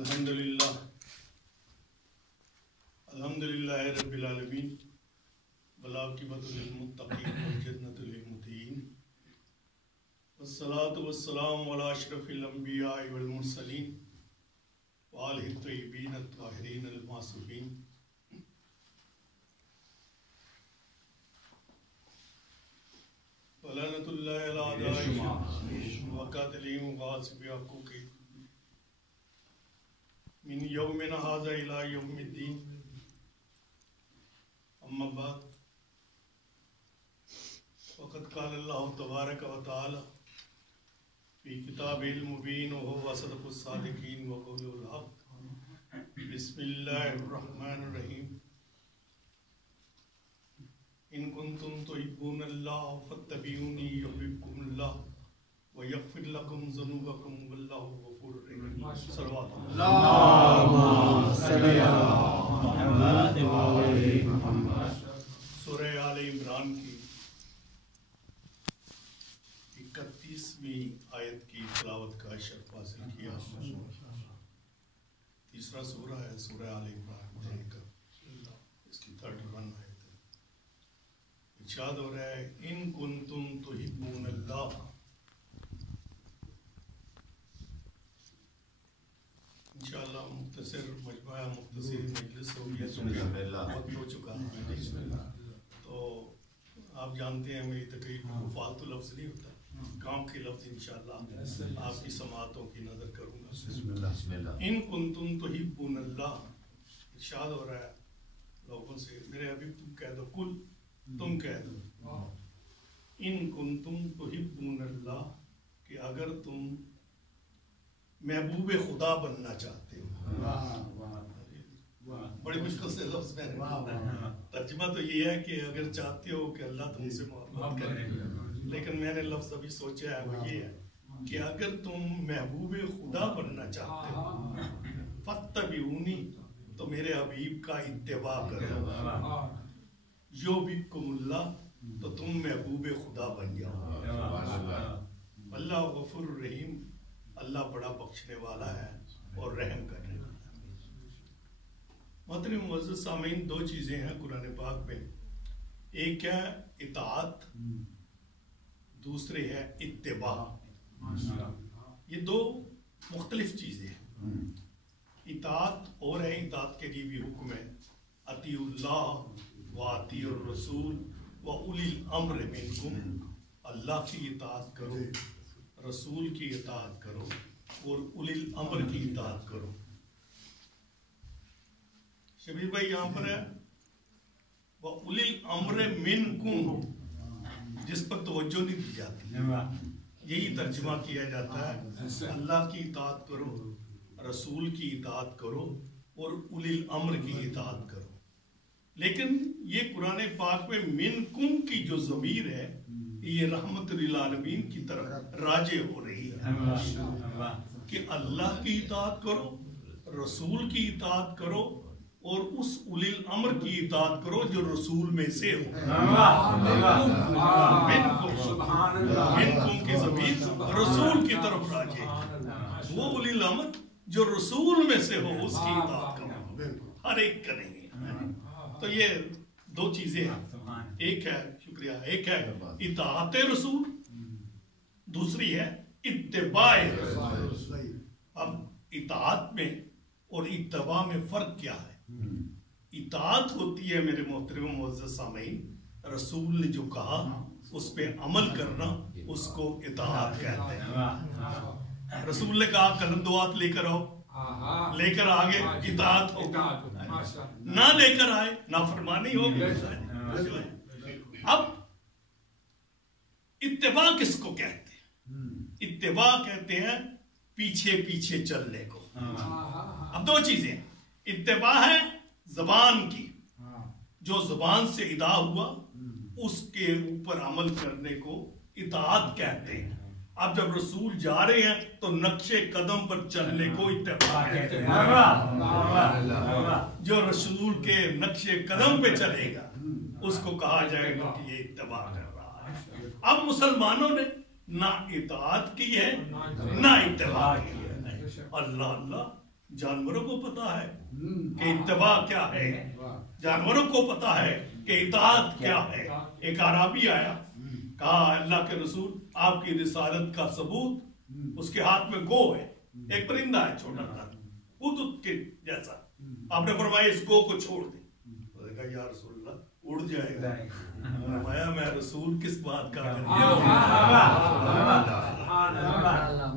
अल्हम्दुलिल्लाह रब्बिल आलमीन वलाकिबतु लिलमुत्तकीन वजन्नतु लिलमुत्तीन वस्सलातु वस्सलामु अला अशरफिल अंबिया वल मुरसलीन व आलिहि तय्यबीन अत्ताहिरीन अल मासूमीन वलानतुल्लाहि अला आदाइहिम व कातिलिहिम व गासिबि हक़ूक़ि मिन यौमिना हाज़ा इला यौमिद्दीन अम्मा बाद फ़क़द क़ाल अल्लाहु तबारक व तआला फ़ी किताबिहिल मुबीन व हुवा असदक़ुस सादिक़ीन व क़ौलुहुल हक़ बिस्मिल्लाहिर रहमानिर रहीम इन कुंतुम तुहिब्बूनल्लाह फत्तबिऊनी युहिब्बुकुमुल्लाह व यग़फ़िर लकुम ज़ुनूबकुम वल्लाहु गफ़ूरुर रहीम। अल्लाहुम्मा सल्लि अला मुहम्मद व आले मुहम्मद। सूरह आले इमरान की 31वीं आयत की तिलावत का शर्फ हासिल किया। तीसरा सूरा है सूरह आले इमरान का, इसकी 31 आयत है। इरशाद हो रहा है इन कुंतुम तुहिब्बूनल्लाह। इंशाअल्लाह मुख्तसर मजमा मुख्तसर मजलिस हो गया, वक्त हो चुका है। तो आप जानते हैं मेरी तकरीर में फालतू लफ्ज़ नहीं होता, काम के लफ्ज़ इंशाअल्लाह आपकी समातों की नज़र करूँगा। इन कुंतुम तुहिब्बूनल्लाह, इरशाद हो रहा है लोगों से, मेरे अभी तुम कह दो, कुल तुम कह दो, इन कुंतुम तुहिब्बूनल्लाह, कि अगर तुम महबूब खुदा बनना चाहते हो। बड़ी मुश्किल से लफ्ज मैंने तर्जुमा तो ये है कि अगर चाहते हो कि अल्लाह तुमसे मोहब्बत करे, लेकिन मैंने लफ्ज अभी सोचा है वो ये है कि अगर तुम महबूब खुदा बनना चाहते हो फत्तबिऊनी, तो मेरे हबीब का इत्तिबा करो। युहिब्बुकुमुल्लाह, तो तुम महबूब खुदा बन जाओ। अल्लाह गफूरुर रहीम, अल्लाह बड़ा बख्शने वाला है और रहम करने वाला है। मोहतरम मुअज़्ज़ज़ सामीन, दो चीजें हैं कुरान पाक में, एक है इताअत, दूसरी है इत्तिबा। ये दो मुख्तलिफ चीजें हैं। इताअत और है, इताअत के लिए भी हुक्म है अतीउल्लाह व अतीउर रसूल व उलिल अम्र मिनकुम। अल्लाह की इताअत करो, रसूल की इताअत करो और उलिल अम्र की इताअत करो। शबीर भाई यहाँ पर है व उलिल अम्र मिनकुम, जिस पर तवज्जो नहीं दी जाती, यही तर्जुमा किया जाता है अल्लाह की इताअत करो, रसूल की इताअत करो और उलिल अम्र की इताअत करो। लेकिन ये कुरान पाक में मिनकुम की जो ज़मीर है ये रहमतुल आलमीन की तरफ राजे हो रही है कि अल्लाह की इताअत करो, रसूल की इताअत करो और उस उलिल अम्र की इताअत करो जो रसूल में से हो। मिनकुम की ज़मीर रसूल की तरफ राजे, वो उलिल अम्र जो रसूल में से हो उसकी इताअत करो, हर एक करेंगे। तो ये दो चीजें हैं, एक है शुक्रिया, एक है इताअत रसूल, दूसरी है इत्तिबाए रसूल। अब इताअत में और इत्तिबा में फर्क क्या है? इताअत होती है मेरे मोहतरम मुअज़्ज़ज़ सामीन, रसूल ने जो कहा उस पे अमल करना, उसको इताअत कहते हैं। रसूल ने कहा कलम दो हाथ लेकर आओ, लेकर आगे इताअत हो, ना लेकर आए नाफरमानी होगी। अब इत्तिबा किसको कहते हैं? इत्तिबा कहते हैं पीछे पीछे चलने को। अब दो चीजें, इत्तिबा है जबान की, जो जबान से इदा हुआ उसके ऊपर अमल करने को इताअत कहते हैं। अब जब रसूल जा रहे हैं तो नक्शे कदम पर चलने को इत्तिबा कहते हैं। जो रसूल के नक्शे कदम पे चलेगा उसको कहा जाएगा कि ये इत्तिबा कर रहा है। अब मुसलमानों ने ना इताअत की है ना इत्तिबा की है। अल्लाह अल्लाह, جانوروں کو پتا ہے کہ اتباع کیا ہے، جانوروں کو پتا ہے کہ اطاعت کیا ہے۔ ایک عرابی آیا، کہا اللہ کے رسول آپ کی رسالت کا ثبوت، اس کے ہاتھ میں گو ہے، ایک پرندہ ہے چھوٹا سا ہدہد کے جیسا، آپ نے فرمایا اس گو کو چھوڑ دیں۔ تو نے کہا یا رسول اللہ اڑ جائے گا، فرمایا میں رسول کس بات کا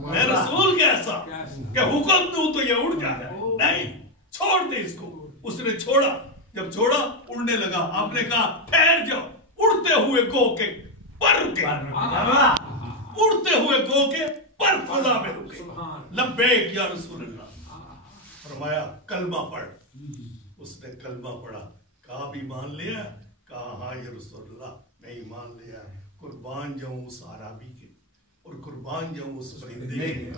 میں رسول کیسا کہ حکم دوں تو یہ اڑ جائے، نہیں چھوڑ دے اس کو۔ اس نے چھوڑا، جب چھوڑا اڑنے لگا، آپ نے کہا ٹھہر جاؤ، اڑتے ہوئے گو کے پر رکے، اڑتے ہوئے گو کے پر فضا میں رکے، لبیک یا رسول اللہ، فرمایا کلمہ پڑھ۔ اس نے کلمہ پڑھا، کہا بھی مان لیا؟ کہا ہاں یا رسول اللہ میں ایمان لیا، قربان جاؤں اس عرابی کے اور قربان جاؤں اس پرندے کے۔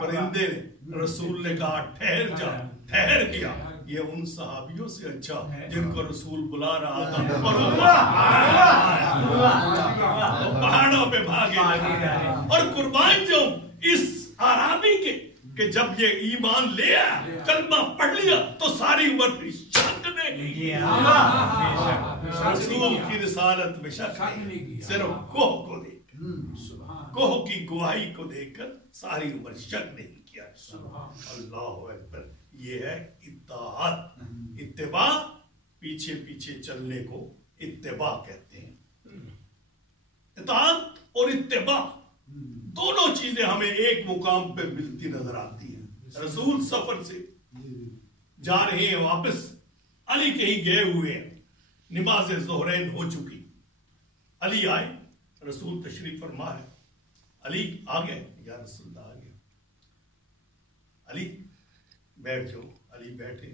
پرندے رسول نے کہا ٹھہر جا، ٹھہر گیا۔ یہ ان صحابیوں سے اچھا جن کو رسول بلا رہا تھا اور پہاڑوں پہ بھاگے، اور قربان جاؤں اس عرابی کے کہ جب یہ ایمان لیا، کلمہ پڑھ لیا تو ساری عمر شک نہیں، رسول کی رسالت میں شک نہیں، صرف کوہ کو دیکھ کر، کوہ کی گواہی کو دیکھ کر ساری عمر شک نہیں کیا۔ اللہ اکبر، یہ ہے اطاعت، اتباع، پیچھے پیچھے چلنے کو اتباع کہتے ہیں۔ اطاعت اور اتباع دونوں چیزیں ہمیں ایک مقام پہ ملتی نظر آتی ہیں۔ رسول سفر سے جا رہے ہیں واپس، علی کہیں گئے ہوئے ہیں، نماز ظہرین ہو چکی، علی آئے، رسول تشریف فرما ہے، علی آ گئے، یا رسول اللہ آ گیا، علی بیٹھ جاؤ، علی بیٹھے،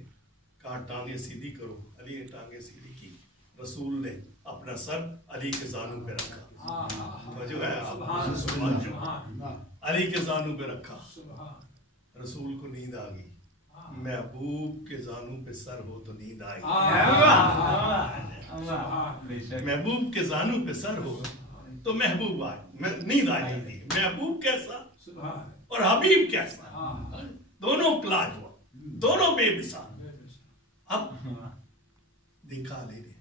کہا ٹانگیں سیدھی کرو، علی نے ٹانگیں سیدھی کی، رسول نے اپنا سر علی کے زانوں پہ رکھا، جو ہے علی کے زانوں پہ رکھا، رسول کو نیند آ گئی، محبوب کے زانوں پہ سر ہو تو نیند آئے، محبوب کے زانوں پہ سر ہو تو محبوب آئے، نیند آ جاتی ہے۔ محبوب کیسا اور حبیب کیسا، دونوں لاجواب، دونوں بے مثال۔ اب دیکھا علی نے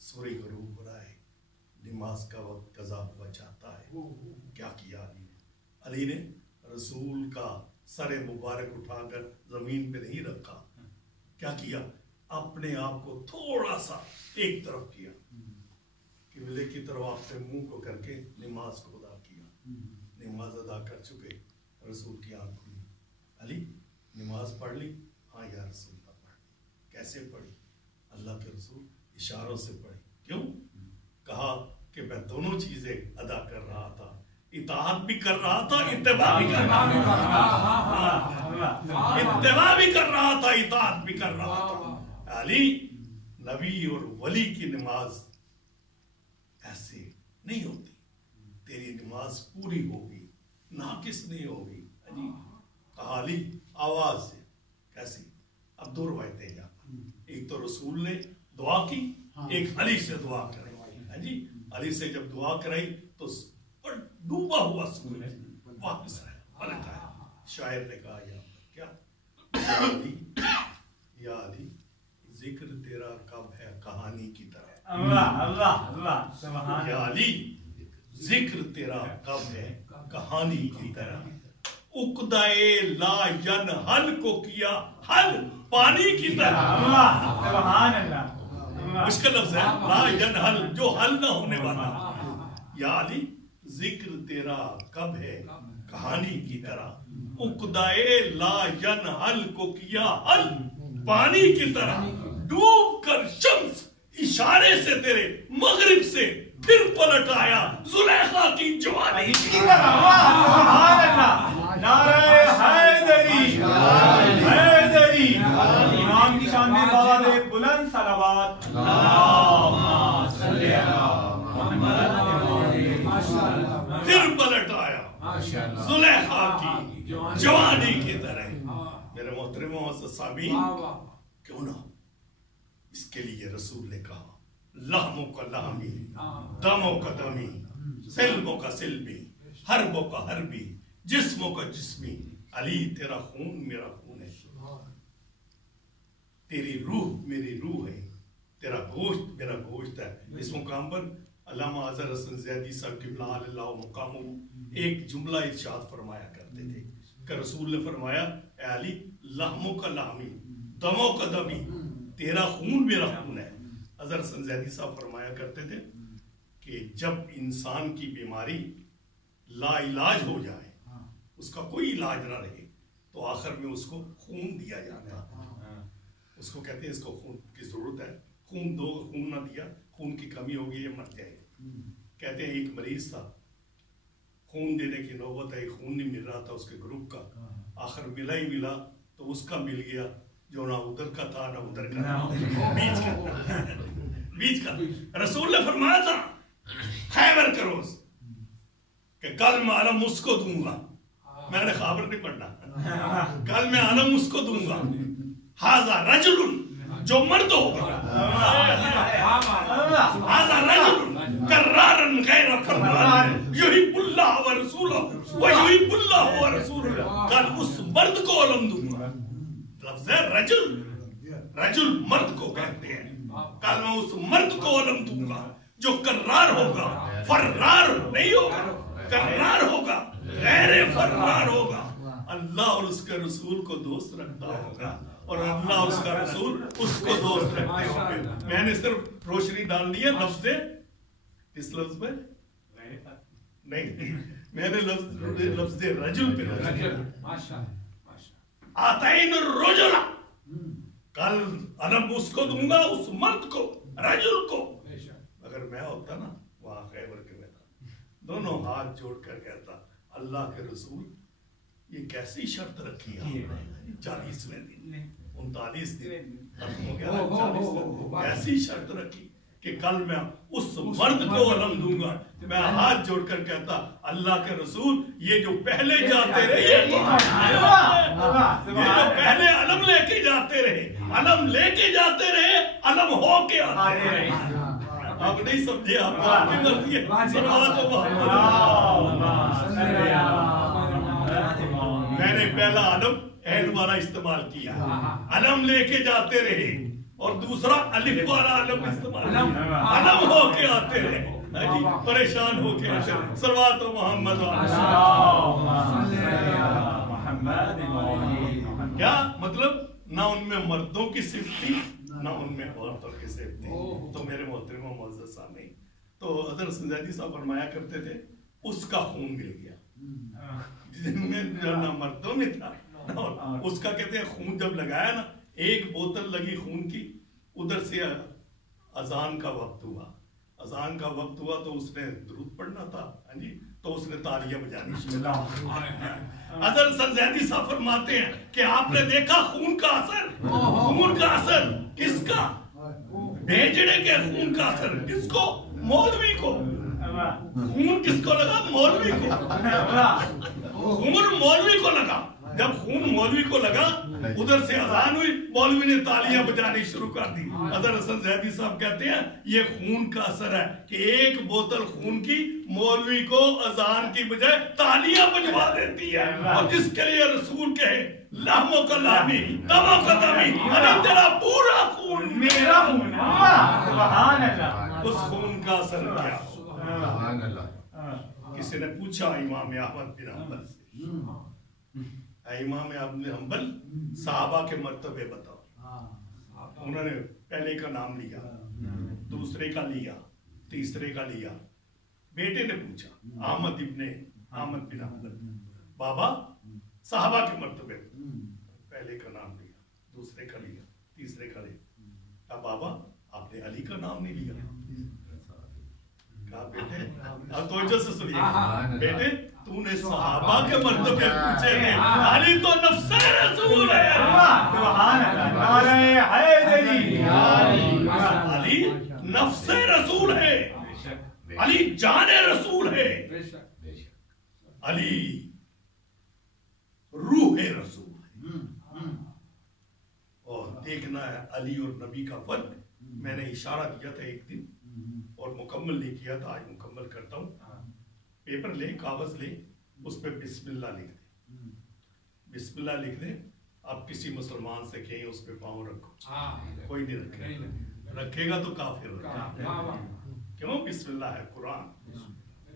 سورہ غروب ہو رہا ہے، نماز کا وقت قضا ہوا چاہتا ہے، کیا کیا علی نے؟ علی نے رسول کا سر مبارک اٹھا کر زمین پہ نہیں رکھا، کیا کیا؟ اپنے آپ کو تھوڑا سا ایک طرف کیا، قبلے کی طرف اپنے منہ کو کر کے نماز کو ادا کیا، نماز ادا کر چکے، رسول کی آنکھ کھلی، علی نماز پڑھ لی؟ ہاں یا رسول اللہ پڑھ لی۔ کیسے پڑھی؟ اللہ کے رسول اشاروں سے پڑھی۔ کیوں؟ کہا کہ میں دونوں چیزیں ادا کر رہا تھا، اطاعت بھی کر رہا تھا، اتباع بھی کر رہا تھا، اتباع بھی کر رہا تھا، اطاعت بھی کر رہا تھا۔ علی، نبی اور ولی کی نماز ایسے نہیں ہوتی، تیری نماز پوری ہوگی، ناقص نہیں ہوگی۔ کہا علی آواز سے، کیسی؟ اب دو روایتیں یہاں پر، ایک تو رسول نے دعا کی، ایک علی سے دعا کرائی۔ علی سے جب دعا کرائی تو ڈوبا ہوا سورج واپس آیا، پلٹ آیا۔ شاعر نے کہا یہاں پر کیا؟ یا علی ذکر تیرا کب ہے کہانی کی طرح، یا علی ذکر تیرا کب ہے کہانی کی طرح، عقدۂ لا ینحل کو کیا حل پانی کی طرح۔ مشکل لفظ ہے، لا ینحل، جو حل نہ ہونے والا۔ یا علی ذکر تیرا کب ہے کہانی کی طرح، عقدۂ لا ینحل کو کیا حل پانی کی طرح، ڈوب کر شمس اشارے سے تیرے مغرب سے پھر پلٹ آیا زلیخا کی جوانی کی طرح۔ نعرہ حیدری، حیدری، امام کی شان میں بعد بلند صلوات، اللہم صلی علی محمد، پھر پلٹ آیا زلیخا کی جوانی کی طرح۔ میرے محترم معزز سامعین، کیوں نہ اس کے لیے رسول نے کہا لحموں کا لحمی، دموں کا دمی، سلبوں کا سلبی، حربوں کا حربی، جسموں کا جسمی، علی تیرا خون میرا خون ہے، تیری روح میری روح ہے، تیرا گوشت میرا گوشت ہے. اس مقام پر علامہ اظہر حسن زیدی صاحب قبلہ اللہ مقامہ ایک جملہ ارشاد فرمایا کرتے تھے کہ رسول نے فرمایا اے علی لحموں کا لحمی دموں کا دمی، تیرا خون میرا خون ہے. اظہر حسن زیدی صاحب فرمایا کرتے تھے کہ جب انسان کی بیماری لا علاج ہو جائے، اس کا کوئی علاج نہ رہے، تو آخر میں اس کو خون دیا جاتا ہے. اس کو کہتے ہیں اس کو خون کی ضرورت ہے، خون دو، خون نہ دیا خون کی کمی ہوگی یہ مر جائے. کہتے ہیں ایک مریض تھا، خون دینے کی نوبت ہے، خون نہیں مل رہا تھا اس کے گروپ کا، آخر ملا ہی ملا تو اس کا مل گیا جو نہ ادھر کا تھا نہ ادھر کا تھا، بیچ کا. رسول نے فرمایا تھا خیبر کا روز کہ کل میں علم اس کو دوں گا، میں نے خبر نہیں پڑھنا، کل میں علم اس کو دوں گا، ہاذا رجل جو مرد ہوگا، ہاذا رجل کرارن غیر فرار یحب اللہ ورسولہ ویحب اللہ ورسولہ، کل اس مرد کو علم دوں گا. لفظ رجل، رجل مرد کو کہتے ہیں، کل میں اس مرد کو علم دوں گا جو کرار ہوگا، فرار نہیں ہوگا، کرار ہوگا، غیر فرار ہوگا، اللہ اور اس کے رسول کو دوست رکھتا ہوگا اور اللہ اور اس کا رسول اس کو دوست رکھتے ہوں گے. میں نے صرف روشنی ڈال دی ہے لفظ، اس لفظ پہ نہیں، میں نے لفظ رجل پہ آتین الرجل، کل علم اس کو دوں گا، اس مرد کو، رجل کو. اگر میں ہوتا نا وہاں خیبر کے میدان، دونوں ہاتھ جوڑ کر کہتا اللہ کے رسول یہ کیسی شرط رکھی ہے 40ویں دن 39 دن ختم ہو گیا، 40 دن ایسی شرط رکھی کہ کل میں اس مرد کو علم دوں گا. میں ہاتھ جوڑ کر کہتا اللہ کے رسول یہ جو پہلے جاتے رہے، یہ جو پہلے علم لے کے جاتے رہے، علم لے کے جاتے رہے، علم ہو کے آتے رہے. آپ نہیں سمجھے، آپ کی مرضی ہے. صلوات میں نے پہلا علم عین والا استعمال کیا، علم لے کے جاتے رہے، اور دوسرا الف والا علم استعمال کیا، علم ہو کے آتے رہے، پریشان ہو کے آتے رہے. صلوات محمد. کیا مطلب؟ نہ ان میں مردوں کی صفت تھی نہ ان میں عورتوں کی صفت تھی. تو میرے محترم و معزز سامعین، تو حضرت زیدی صاحب فرمایا کرتے تھے اس کا خون مل گیا، جن میں نہ مردوں میں تھا نہ اس کا. کہتے ہیں خون جب لگایا نا، ایک بوتل لگی خون کی، ادھر سے اذان کا وقت ہوا، اذان کا وقت ہوا تو اس نے درود پڑھنا تھا، ہاں جی، تو اس نے تالیاں بجانی شروع. حضرت زیدی صاحب فرماتے ہیں کہ آپ نے دیکھا خون کا اثر، خون کا اثر کس کا؟ بھیجڑے کے خون کا اثر کس کو؟ مولوی کو. خون کس کو لگا؟ مولوی کو. خون مولوی کو لگا. جب خون مولوی کو لگا، ادھر سے اذان ہوئی، مولوی نے تالیاں بجانی شروع کر دی. حضرت حسن زیدی صاحب کہتے ہیں یہ خون کا اثر ہے کہ ایک بوتل خون کی مولوی کو اذان کی بجائے تالیاں بجوا دیتی ہے. اور جس کے لیے رسول کہے لحموں کا لحمی دموں کا دمی، ارے تیرا پورا خون میرا خون، سبحان اللہ. اس خون کا اثر کیا ہو؟ سبحان اللہ. کسی نے پوچھا امام احمد بن حنبل سے، امام ابن حنبل صحابہ کے مرتبے بتاؤ. انہوں نے پہلے کا نام لیا، دوسرے کا لیا، تیسرے کا لیا. بیٹے نے پوچھا احمد بن حنبل، بابا صحابہ کے مرتبے، پہلے کا نام لیا، دوسرے کا لیا، تیسرے کا لیا. بابا آپ نے علی کا نام نہیں لیا. کہا بیٹے اب توجہ سے سنیے، بیٹے تو نے صحابہ کے مرتبے پوچھے ہیں، علی تو نفس رسول ہے. سبحان اللہ. علی نفس رسول ہے، علی جان رسول ہے، علی روح رسول ہے. اور دیکھنا ہے علی اور نبی کا فرق. میں نے اشارہ کیا تھا ایک دن اور مکمل نہیں کیا تھا، آج مکمل کرتا ہوں. پیپر لے، کاغذ لے، اس پہ بسم اللہ لکھ دیں، بسم اللہ لکھ دیں. आप किसी मुसलमान से कहें उस पे पाँव रखो, कोई नहीं रखेगा, रखेगा तो काफिर रखेगा। क्यों? बिस्मिल्लाह है कुरान,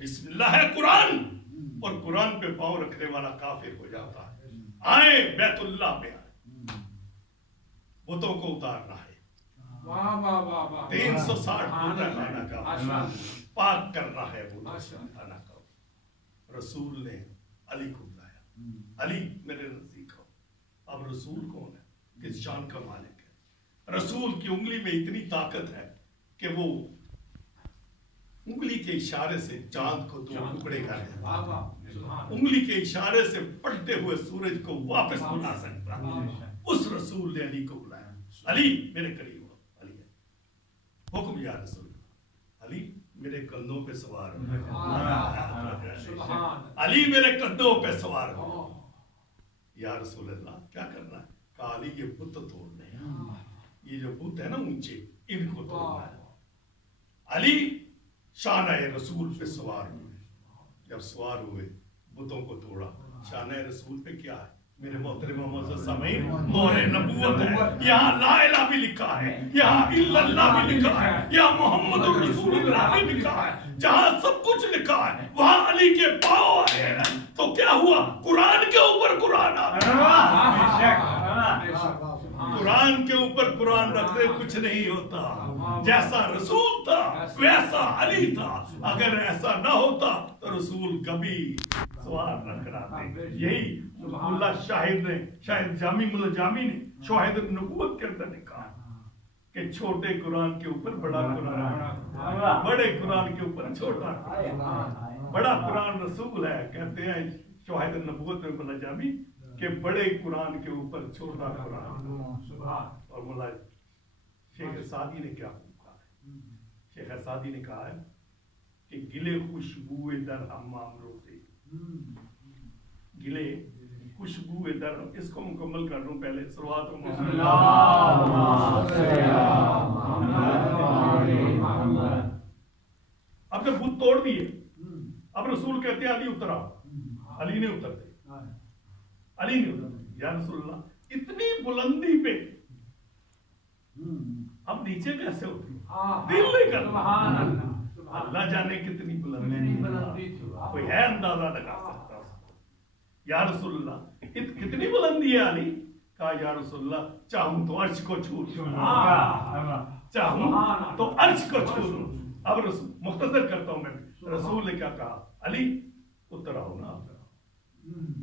बिस्मिल्लाह है कुरान, और कुरान पे पाँव रखने वाला काफिर हो जाता है। आए बैतुल्लाह में आए, बुतों को उतारना है, 360 खाना का पाक करना है वो खाना का। रसूल ने अली को बुलाया, अली मेरे नजदीक हो। अब रसूल कौन है? किस शान का मालिक है? रसूल की उंगली में इतनी ताकत है कि वो उंगली के इशारे से चांद को दो टुकड़े कर देता, उंगली के इशारे से पलटे हुए सूरज को वापस बुला सकता। उस रसूल ने अली को बुलाया, अली मेरे करीब हो। अली हुक्म या रसूल, अली मेरे कंधों पे सवार हो, अली मेरे कंधों पे सवार हो। या रसूल अल्लाह क्या करना है? कहा अली ये बुत तोड़ने हैं, ये जो बुत है ना ऊंचे, इनको तोड़ना है। अली शान-ए रसूल पे सवार हुए, जब सवार हुए बुतों को तोड़ा। शान-ए रसूल पे क्या है मेरे मोहतरम मोअज़्ज़ज़ सामीन? मोहरे नबूवत है, यहाँ ला इलाहा भी लिखा है, यहाँ इल्लल्लाह भी लिखा है, यहाँ मोहम्मद रसूलुल्लाह भी लिखा है। जहाँ सब कुछ लिखा है वहाँ अली के पाँव आए हैं, तो क्या हुआ? कुरान के ऊपर कुरान आ गया। कुरान के ऊपर कुरान रखते कुछ नहीं होता। जैसा रसूल था वैसा अली था। अगर ऐसा ना होता तो रसूल कभी सवार न कराते। यही मुल्ला शाहिद ने, शाहिद जामी मुल्ला जामी ने शाहिद नबूवत के अंदर लिखा कि छोटे कुरान के ऊपर बड़ा कुरान, बड़े कुरान के ऊपर छोटा कुरान। बड़ा कुरान रसूल है, कहते हैं शाहिद नबूवत में मुल्ला जामी के बड़े कुरान के ऊपर छोटा कुरान। और मुल्ला शेख सादी ने क्या कहा है? शेख सादी ने कहा है कि गिले खुशबुए दर हम्माम रोज़े, गिले खुशबुए दर, इसको मुकम्मल कर दूं पहले शुरुआत में। अब जब बुत तोड़ दिए, अब रसूल कहते हैं अली उतरा, अली ने उतरते, अली ने उतरते। या रसूलल्लाह इतनी बुलंदी पे अब नीचे कैसे उतरी? दिल नहीं करता, अल्लाह जाने कितनी बुलंदी, कोई है अंदाजा लगा सकता? या रसूलल्लाह कितनी बुलंदी है अली? कहा या रसूलल्लाह चाहूं तो अर्श को छू लूं, चाहूं तो अर्श को छू लूं। अब मुख्तसर करता हूं मैं, रसूल ने क्या कहा? अली उतर आओ ना।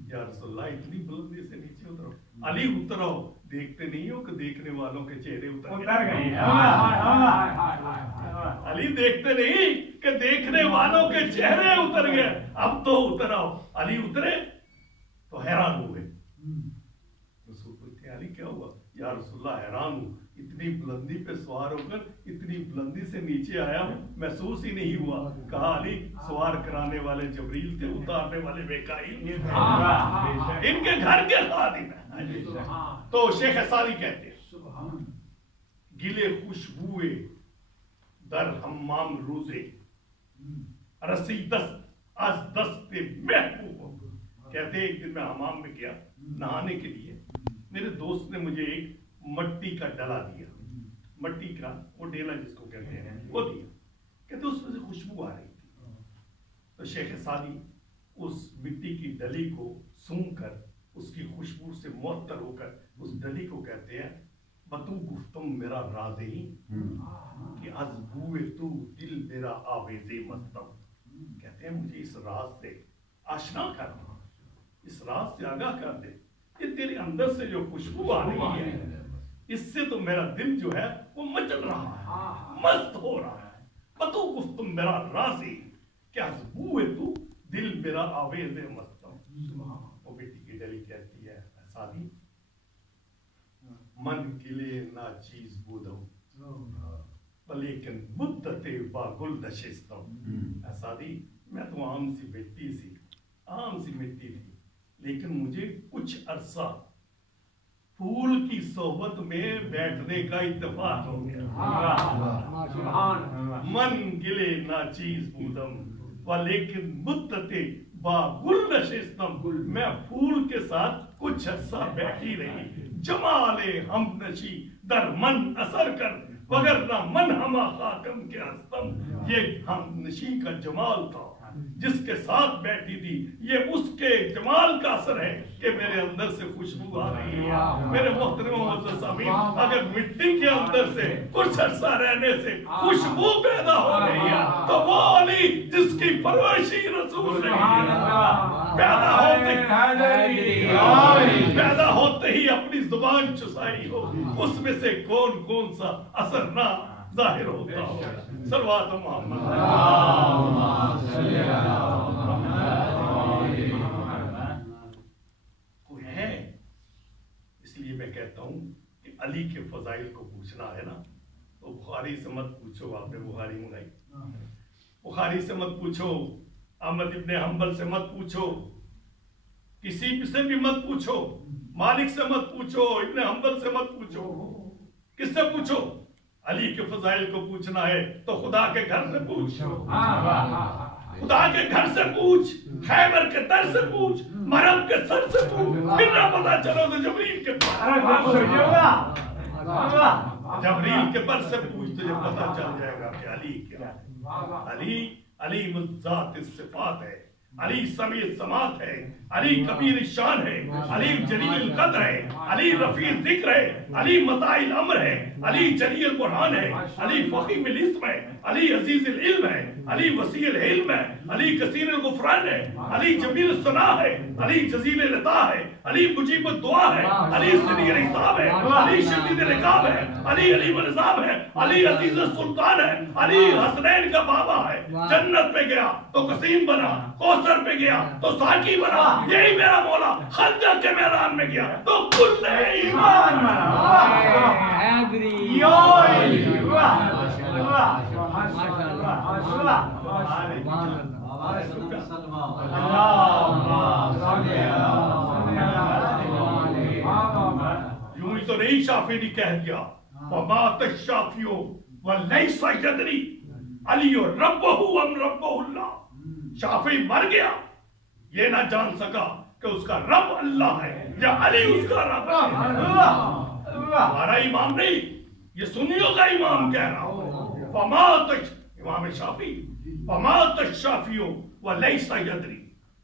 या रसूलल्लाह इतनी बुलंदी से नीचे उतरो। अली उतर आओ, देखते नहीं हो कि देखने वालों के चेहरे उतर गए? अली देखते नहीं कि देखने वालों के चेहरे उतर गए? अब तो उतर आओ। अली उतरे तो हैरान हुए। रसूल पूछते अली क्या हुआ? या रसूलल्लाह हैरान हूँ, इतनी बुलंदी पे सवार होकर इतनी बुलंदी से नीचे आया हूँ, महसूस ही नहीं हुआ। कहा अली सवार कराने वाले जबरील थे, उतारने वाले मीकाईल, इनके घर के खादिम हैं। तो शेख सादी कहते हैं गिले खुशबुए दर हम्माम रोज़े रसी आज दस्ते महबूब। कहते एक दिन मैं हमाम में गया नहाने के लिए, मेरे दोस्त ने मुझे एक मट्टी का डला दिया, मट्टी का वो डेला जिसको कहते हैं वो दिया। कहते उसमें से खुशबू आ रही थी। तो शेख सादी उस मिट्टी की डली को सूंघ कर उसकी खुशबू से मुअत्तर होकर उस डली को कहते हैं बतू गुफ्तम मेरा राज़े कि अज बुए तू दिल मेरा आवेज़े मस्तम। कहते हैं मुझे इस राज से आशना कर, इस राज से आगाह कर दे, ये तेरे अंदर से जो खुशबू आ रही है इससे तो मेरा दिल जो है वो मचल रहा है, मस्त हो रहा है। बतू गुफ्तम मेरा राज़े क्या बुए तू दिल मेरा आवेज़े मस्तम। वो बेटी की डली कहती है सादी मन गिले ना चीज बूदम लेकिन मुद्दते बागुल नशिस्तम। सादी मैं तो आम सी मिट्टी सी, आम सी मिट्टी थी, लेकिन मुझे कुछ अरसा फूल की सोहबत में बैठने का इत्तेफाक हो गया। मन गिले ना चीज बूदम लेकिन मुद्दते बागुल नशिस्तम, मैं फूल के साथ कुछ अरसा बैठी रही। जमाले हम नशी दर मन असर कर वगरना मन हमा खाकम के हस्तम। ये हम नशी का जमाल था जिसके साथ बैठी थी, ये उसके जमाल का असर है कि मेरे अंदर से खुशबू आ रही है। मेरे मोहतरम मुअज़्ज़ज़ सामीन, अगर मिट्टी के अंदर से कुछ अरसा रहने से खुशबू पैदा हो रही है तो वो अली जिसकी परवरिशी रसूल रही है, पैदा होते ही अपनी जुबान चुसाई हो, उसमें से कौन कौन सा असर ना जाहिर होता हो। सल्लल्लाहु मोहम्मद कोई है। इसलिए मैं कहता हूं कि अली के फजाइल को पूछना है ना तो बुखारी से मत पूछो, आपने बुखारी मंगाई, बुखारी से मत पूछो, अहमद इब्ने हंबल से मत पूछो, किसी से भी मत पूछो, मालिक से मत पूछो, इब्ने हंबल से मत पूछो, किससे पूछो? अली के फजाइल को पूछना है तो खुदा के घर से पूछ, खुदा के घर से पूछ, खैबर के दर से पूछ, मरम के सर से पूछ, फिर ना पता चलो तो जबरील के जबरील के पर से पूछ, तुझे पता चल जाएगा कि अली क्या है। अली अली मुज़्ज़ात सिफ़ात है, अली समी समात है, अली कबीर शान है, अली जलील कद्र है, अली रफी जिक्र है, अली मताइल अम्र है, अली जलील बुरहान है, अली फकीम इस्म है, अली अजीज इल्म है, अली वसील इल्म है, अली कसीर गुफरान है, अली जमील सना है, अली जजील लता है, अली मुजीब दुआ है, अली सदीर हिसाब है, अली शदीद रिकाब है, अली अली निज़ाम है, अली अजीज सुल्तान है, अली हसनैन का बाबा है, जन्नत पे गया तो कसीम बना, कौसर पे गया तो साकी बना, यही मेरा मौला खंदक के मैदान में गया तो कुल ईमान यूं ही तो नहीं शाफी ने कह दिया वमात शाफियो वलैसा यदरी अलियो रब्बहु अम रब्बहुल्लाह। शाफी मर गया, ये ना जान सका कि उसका रब अल्लाह है या अली उसका रब है। हमारा इमाम नहीं, ये सुन्नियों का इमाम कह रहा हूं। फमात इमाम शाफी फमात शाफियो वलैसा यदरी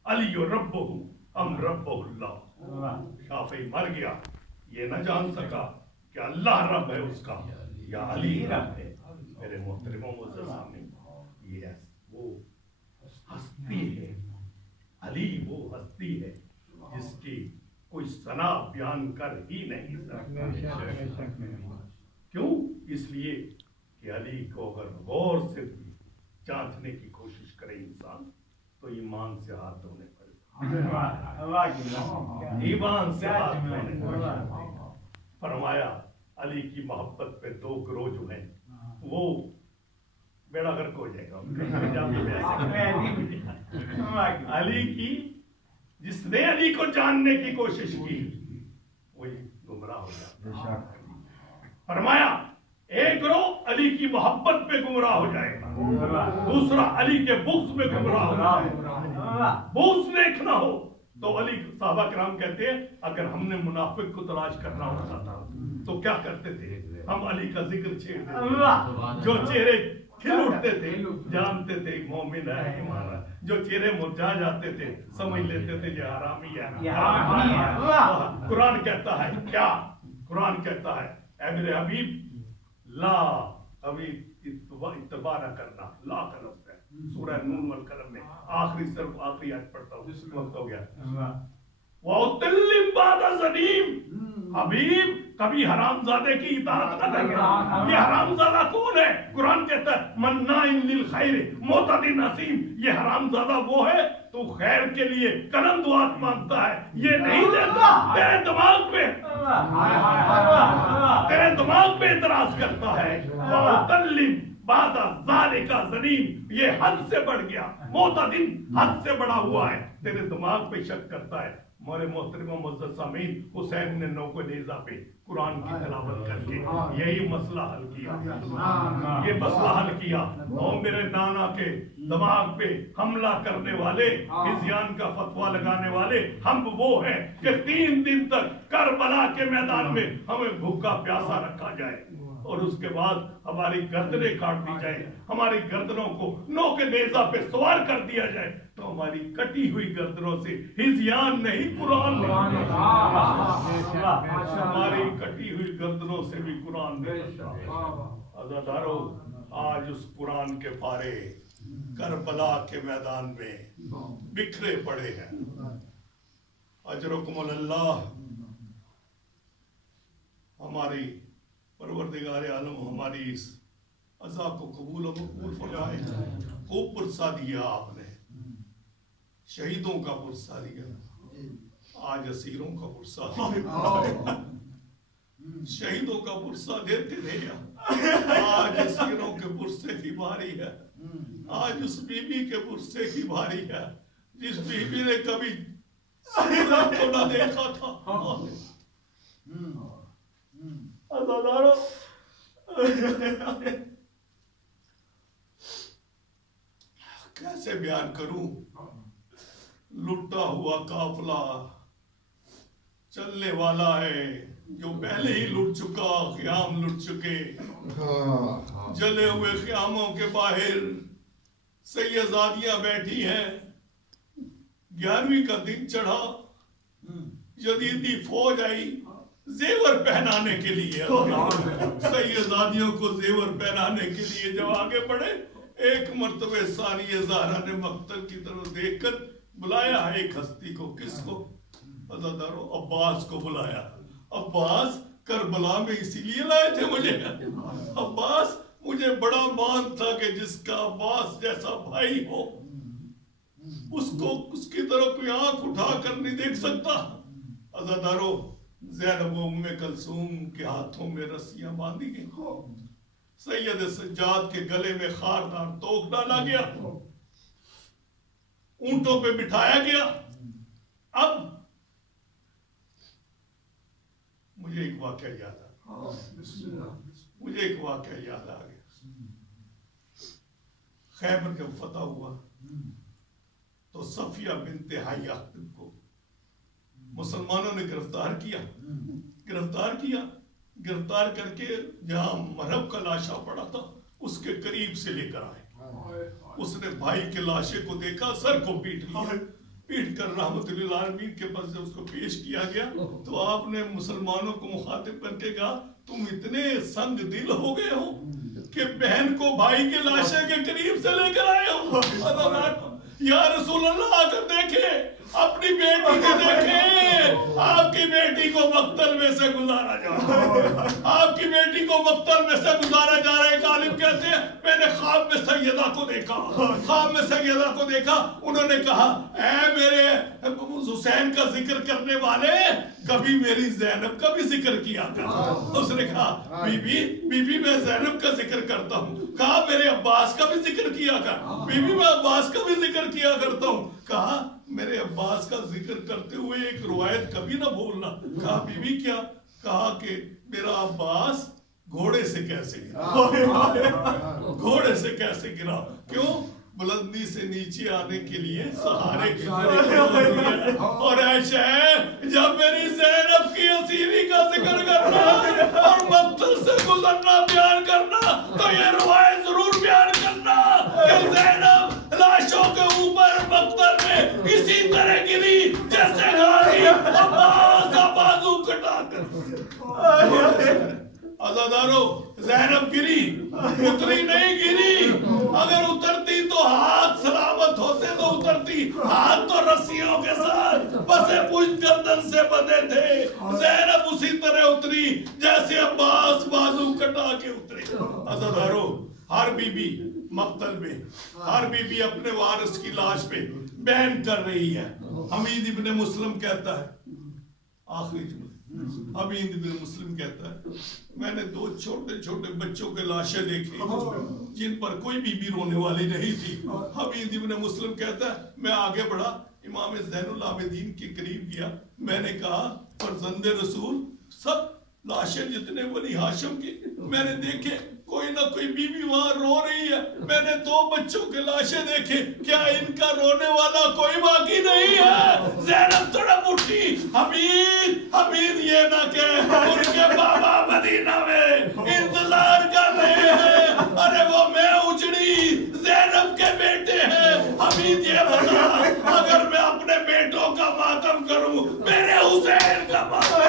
अलियो रब्बहु अम रब्बहुल्लाह। शाफी मर गया, ये ना जान सका कि अल्लाह रब है उसका या अली रब है। मेरे मोहतरमों मुअज़्ज़ज़ सामने ये वो हस्ती है, अली वो हस्ती है जिसकी कोई सना बयान कर ही नहीं सकता। क्यों? इसलिए कि अली को अगर गौर से जांचने की कोशिश करे इंसान तो ईमान से हाथ धोने पड़े, ईमान से हाथ धोने पड़े। फरमाया अली की मोहब्बत पे दो गिरोह जो हैं वो बेड़ा गर्क हो जाएगा। अली की जिसने अली को जानने की कोशिश की वही गुमराह हो जाएगा। फरमाया एक गिरोह अली की मोहब्बत पे गुमराह हो जाएगा, दूसरा अली के बुग़्ज़ में गुमराह हो जाएगा। बुग़्ज़ देखना हो तो अली साहबा किराम कहते हैं अगर हमने मुनाफिक को तलाश करना होता था तो क्या करते थे, हम अली का जिक्र छेड़ देते, जो चेहरे खिल उठते थे जानते थे मोमिन है, ईमान है। जो चेहरे मुरझा जाते थे समझ लेते थे ये हरामी है। कुरान कहता है क्या? कुरान कहता है ऐ मेरे हबीब ला कभी इत्तबा न करना, ला का लफ्ज़ है सूरह नून वल कलम में, आखिरी सिर्फ आखिरी आयत पढ़ता हूँ, वक्त हो गया। वउतल्लिम बादा ज़नीम, हबीब कभी हरामजादे की इताअत न करना। ये हरामजादा कौन है? कुरान कहता है मन्नाइन लिल खैर मुतदिन नसीम। ये हरामजादा वो है तो खैर के लिए कलम दुआत मांगता है, ये नहीं देता, तेरे दिमाग पे इतराज करता है। वउतल्लिम बादा ज़ालिका ज़नीम, ये हद से बढ़ गया, मुतदिन हद से बढ़ा हुआ है, तेरे दिमाग पे शक करता है, हमारे मोहतरम मुअज़्ज़ज़ सामीन हुसैन ने नौ को नेज़ा पे कुरान की तिलावत करके यही मसला हल किया, ये मसला हल किया। और मेरे नाना के दिमाग पे हमला करने वाले, हिज़यान का फतवा लगाने वाले हम वो हैं कि 3 दिन तक करबला के मैदान में हमें भूखा प्यासा रखा जाए और उसके बाद हमारी गर्दनें काट दी जाए, हमारी गर्दनों को नौ के नेज़ा पे सवार कर दिया जाए, तो हमारी कटी हुई गर्दनों से हिज़यान नहीं कुरान नहीं, हमारी कटी हुई गर्दनों से भी कुरान नहीं। अज़ादारों, आज उस कुरान के पारे करबला के मैदान में बिखरे पड़े हैं। अजरुकुमुल्लाह, हमारी परवरदिगार आलम हमारी इस अज़ा को कबूल और मकबूल फरमाए। खूब पुरसा दिया आपने, शहीदों का पुरसा दिया, आज असीरों का पुरसा दिया। शहीदों का पुरसा देते थे, आज असीरों के पुरसे की बारी है। आज उस बीबी के पुरसे की बारी है जिस बीबी ने कभी सीरत को न देखा था। कैसे बयान करूं, लुटा हुआ काफला चलने वाला है, जो पहले ही लुट चुका, ख्याम लुट चुके। जले हुए ख्यामों के बाहर सैयदादियां बैठी हैं, 11वीं का दिन चढ़ा, यजीदी फौज आई जेवर पहनाने के लिए, सैयदादियों को जेवर पहनाने के लिए जब आगे बढ़े, एक मर्तबे सानिया ज़हरा ने मक्तल की तरफ देखकर बुलाया है एक हस्ती को। किसको? अज़ादारों, अब्बास को बुलाया। अब्बास करबला में इसीलिए लाए थे मुझे। अब्बास, मुझे बड़ा मान था कि जिसका अब्बास जैसा भाई हो उसको उसकी तरफ कोई आंख उठा कर नहीं देख सकता। अज़ादारों, ज़ैनब उम्मे कलसूम के हाथों में रस्सियां बांधी गई, सैयद सज्जाद के गले में खारदार तोक डाला गया, ऊंटों पे बिठाया गया। अब मुझे एक वाकया याद आ गया। खैबर जब फतह हुआ तो सफिया बिनते हय्य अख्तर को मुसलमानों ने गिरफ्तार करके जहां मरहब का लाशा पड़ा था उसके करीब से लेकर आए। उसने भाई के लाशे को देखा, सर को पीट लिया, पीट कर रहमतुल्लिल आलमीन के पास जब उसको पेश किया गया तो आपने मुसलमानों को मुखातिब करके कहा, तुम इतने संग दिल हो गए हो कि बहन को भाई के लाशे के करीब से लेकर आए हो। या रसूल अल्लाह, आकर देखे, अपनी बेटी को देखे, आपकी बेटी को मक्तल में से गुजारा जा रहा है, आपकी बेटी को मक्तल में से गुजारा जा रहा है। गालिब कहते हैं, मैंने ख्वाब में सैयदा को देखा, उन्होंने कहा, ऐ मेरे हुसैन का जिक्र करने वाले, कभी मेरी ज़ैनब का भी जिक्र किया कर। उसने कहा, बीबी मैं ज़ैनब का जिक्र करता हूँ। कहा, मेरे अब्बास का भी जिक्र किया कर। बीबी मैं अब्बास का भी जिक्र किया करता हूँ। कहा, मेरे अब्बास का जिक्र करते हुए एक रिवायत कभी ना भूलना। कहा, बीबी क्या? कहा कि मेरा अब्बास घोड़े से कैसे गिरा। क्यों? बुलंदी से नीचे आने के लिए सहारे के और ऐसा है, जब मेरी ज़ैनब की असीरी का जिक्र करना और मक्तल से गुजरना बयान करना, तो ये रिवायत जरूर बयान करना कि ज़ैनब लाशों के ऊपर मक्तल में इसी तरह गिरी जैसे गाड़ी अब्बास का बाजू कटा कर। अज़ादारों, ज़ैनब गिरी, उतरी नहीं गिरी। अगर उतरती तो हाथ सलामत होते तो उतरती, हाथ तो रस्सियों के साथ बसे पुष्ट गर्दन से बंधे थे। ज़ैनब उसी तरह उतरी जैसे अब्बास बाजू कटा के उतरे। अज़ादारों, हर बीबी मक्तल में, हर बीबी अपने वारिस की लाश पे बयान कर रही है। हमीद इब्ने मुस्लिम कहता है, आखिरी हमीद इब्ने मुस्लिम कहता है, मैंने 2 छोटे छोटे बच्चों के लाशें देखी जिन पर कोई बीबी रोने वाली नहीं थी। हमीद इब्ने मुस्लिम कहता है, मैं आगे बढ़ा, امام زین العابدین کے قریب گیا. میں نے کہا فرزند رسول سب لاشیں جتنے بنی ہاشم کی میں نے دیکھے کوئی نہ کوئی بی بی وہاں رو رہی ہے. میں نے 2 بچوں کے لاشیں دیکھے, کیا ان کا رونے والا کوئی باقی نہیں ہے؟ زینب تڑپ اٹھی, حمید یہ نہ کہ ان کے بابا مدینہ میں انتظار کر رہے ہیں. ارے وہ میں اجڑی زینب کے بیٹے ہیں. حمید یہ بتا اگر میں اپنے بیٹوں کا ماتم کروں میرے حسین کا ماتم